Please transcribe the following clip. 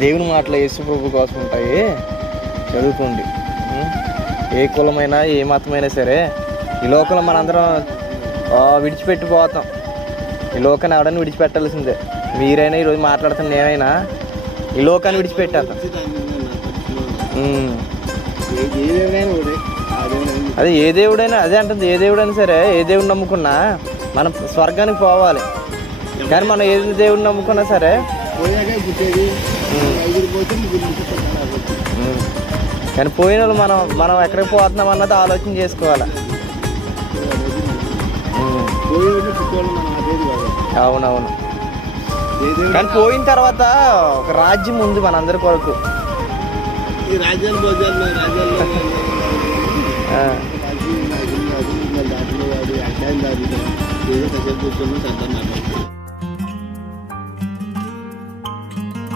దేవుని మాటలు యేసు ప్రభు కోసం ఉంటాయి, చదువుకోండి. ఏ కులమైనా ఏ మతమైనా సరే ఈ లోకంలో మనందరం విడిచిపెట్టిపోతాం. ఈ లోకాన్ని ఎవడైనా విడిచిపెట్టాల్సిందే. మీరైనా ఈరోజు మాట్లాడుతున్న నేనైనా ఈ లోకాన్ని విడిచిపెట్టేద్దాం. అదే ఏ దేవుడైనా అదే అంటుంది. ఏ దేవుడైనా సరే ఏ దేవుడిని నమ్ముకున్నా మనం స్వర్గానికి పోవాలి. కానీ మనం ఏ దేవుడిని నమ్ముకున్నా సరే కానీ పోయిన వాళ్ళు మనం ఎక్కడికి పోతున్నాం అన్నది ఆలోచన చేసుకోవాలి. అవునవును. కానీ పోయిన తర్వాత ఒక రాజ్యం ఉంది మనందరి కొరకు. ఈ రాజ్యాలు భోజనాలు